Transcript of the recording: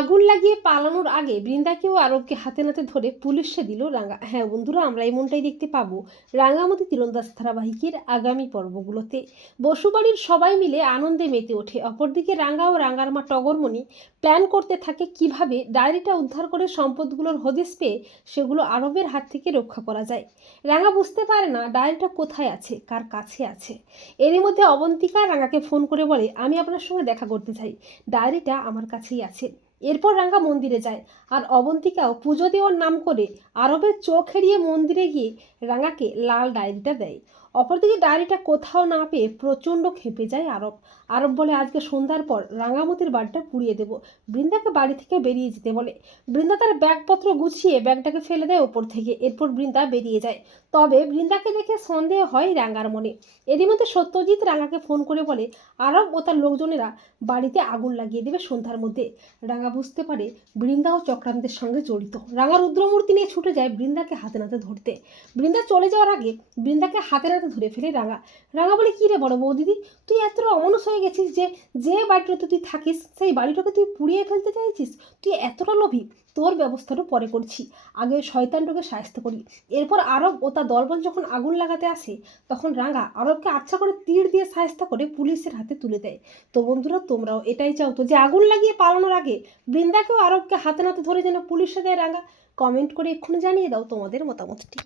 আগুন লাগিয়ে পালানোর আগে বৃন্দাকেও আরবকে হাতে নাতে ধরে পুলিশে দিল রাঙা। হ্যাঁ বন্ধুরা, আমরা এমনটাই দেখতে পাবো রাঙামাটি তীরন্দাজ ধারাবাহিকের আগামী পর্বগুলোতে। বসুবাড়ির সবাই মিলে আনন্দে মেতে ওঠে। অপরদিকে রাঙা ও রাঙার মা টগরমণি প্ল্যান করতে থাকে কিভাবে ডায়েরিটা উদ্ধার করে সম্পদগুলোর হদিশ পেয়ে সেগুলো আরবের হাত থেকে রক্ষা করা যায়। রাঙা বুঝতে পারে না ডায়েরিটা কোথায় আছে, কার কাছে আছে। এরই মধ্যে অবন্তিকা রাঙাকে ফোন করে বলে, আমি আপনার সঙ্গে দেখা করতে চাই, ডায়েরিটা আমার কাছেই আছে। এরপর রাঙা মন্দিরে যায়, আর অবন্তিকাও পুজো দেওয়ার নাম করে আরবের চোখ এড়িয়ে মন্দিরে গিয়ে রাঙাকে লাল ডায়েরিটা দেয়। অপরদিকে ডায়েরিটা কোথাও না পেয়ে প্রচণ্ড ক্ষেপে যায় আরব। আরব বলে, আজকে সন্ধ্যার পর রাঙামতির বাড়িটা পুড়িয়ে দেব। বৃন্দাকে বাড়ি থেকে বেরিয়ে যেতে বলে। বৃন্দা তার ব্যাগপত্র গুছিয়ে ব্যাগটাকে ফেলে দেয় ওপর থেকে। এরপর বৃন্দা বেরিয়ে যায়। তবে বৃন্দাকে দেখে সন্দেহ হয় রাঙার মনে। এরই মধ্যে সত্যজিৎ রাঙাকে ফোন করে বলে, আরব ও তার লোকজনেরা বাড়িতে আগুন লাগিয়ে দেবে সন্ধ্যার মধ্যে। রাঙা বুঝতে পারে বৃন্দা ও চক্রান্তের সঙ্গে জড়িত। রাঙা রুদ্রমূর্তি নিয়ে ছুটে যায় বৃন্দাকে হাতে নাতে ধরতে। বৃন্দা চলে যাওয়ার আগে বৃন্দাকে হাতে নাতে ধরে ফেলে রাঙা। রাঙা বলে, কি রে বড় বৌদিদি, তুই এতটা অমনস হয়ে গেছিস যে যে বাড়িটাতে তুই থাকিস সেই বাড়িটাকে তুই পুড়িয়ে ফেলতে চাইছিস? তুই এতটা লোভী? তোর ব্যবস্থাটা পরে করছি, আগে শয়তানটাকে সাহায্য করি। এরপর আরব ও তার দলবল যখন আগুন লাগাতে আসে, তখন রাঙা আরবকে আচ্ছা করে তীর দিয়ে সাহায্য করে পুলিশের হাতে তুলে দেয়। তো বন্ধুরা, তোমরাও এটাই চাও তো যে আগুন লাগিয়ে পালানোর আগে বৃন্দাকেও আরবকে হাতে নাতে ধরে যেন পুলিশে দেয় রাঙা? কমেন্ট করে এক্ষুনি জানিয়ে দাও তোমাদের মতামতটি।